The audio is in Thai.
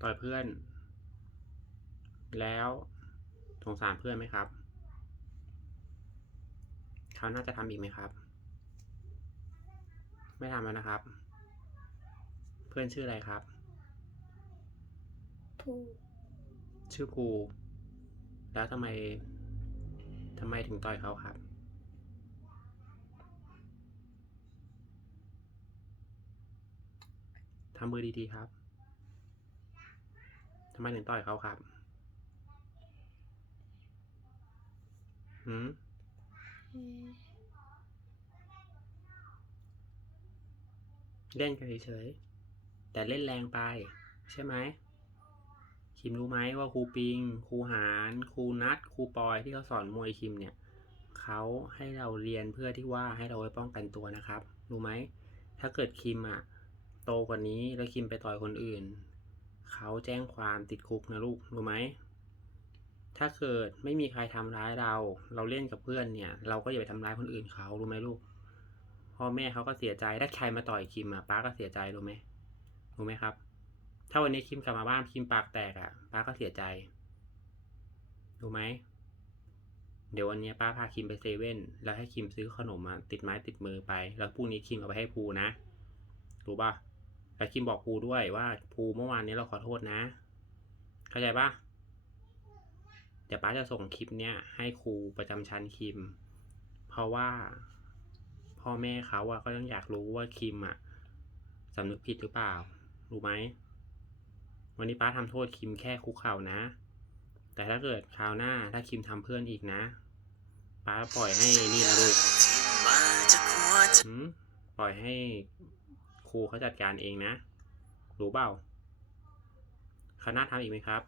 ต่อยเพื่อน แล้วสงสารเพื่อนไหมครับเขาน่าจะทำอีกไหมครับ ไม่ทำแล้วนะครับ เพื่อนชื่ออะไรครับถูกชื่อภูแล้วทำไมทำไมถึงต่อยเขาครับ ทำมือดีๆครับ ทำไมถึงต่อยเขาครับหืมเล่นกันเฉยๆ แต่เล่นแรงไป ใช่ไหม คิมรู้ไหมว่าครูปิง ครูหารครูนัด ครูปอยที่เขาสอนมวยคิมเนี่ย เขาให้เราเรียนเพื่อที่ว่าให้เราไว้ป้องกันตัวนะครับ รู้ไหม ถ้าเกิดคิมอะโตกว่านี้แล้วคิมไปต่อยคนอื่น เขาแจ้งความติดคุกนะลูกรู้ไหมถ้าเกิดไม่มีใครทำร้ายเรา เราเล่นกับเพื่อนเนี่ย เราก็อย่าไปทำร้ายคนอื่นเขารู้ไหมลูกพ่อแม่เขาก็เสียใจถ้าใครมาต่อยคิมอะป้าก็เสียใจรู้ไหมรู้ไหมครับ ถ้าวันนี้คิมกลับมาบ้านคิมปากแตกอะป้าก็เสียใจรู้ไหมเดี๋ยววันนี้ป้าพาคิมไปเซเว่นแล้วให้คิมซื้อขนมมาติดไม้ติดมือไป แล้วพรุ่งนี้คิมเอาไปให้ภูนะ รู้ป่ะ แล้วคิมบอกภูด้วยว่าภูเมื่อวานนี้เราขอโทษนะ เข้าใจป่ะเดี๋ยวป้าจะส่งคลิปเนี้ยให้ครูประจำชั้นคิม เพราะว่าพ่อแม่เขาอะก็ต้องอยากรู้ว่าคิมอะสำนึกผิดหรือเปล่า รู้ไหม วันนี้ป้าทำโทษคิมแค่คุกเข่านะ แต่ถ้าเกิดคราวหน้าถ้าคิมทำเพื่อนอีกนะ ป้าปล่อยให้นี่นะลูกหืมปล่อยให้ค รูเขาจัดการเองนะ รู้เปล่าเขาวหน้าทำอีกไหมครับ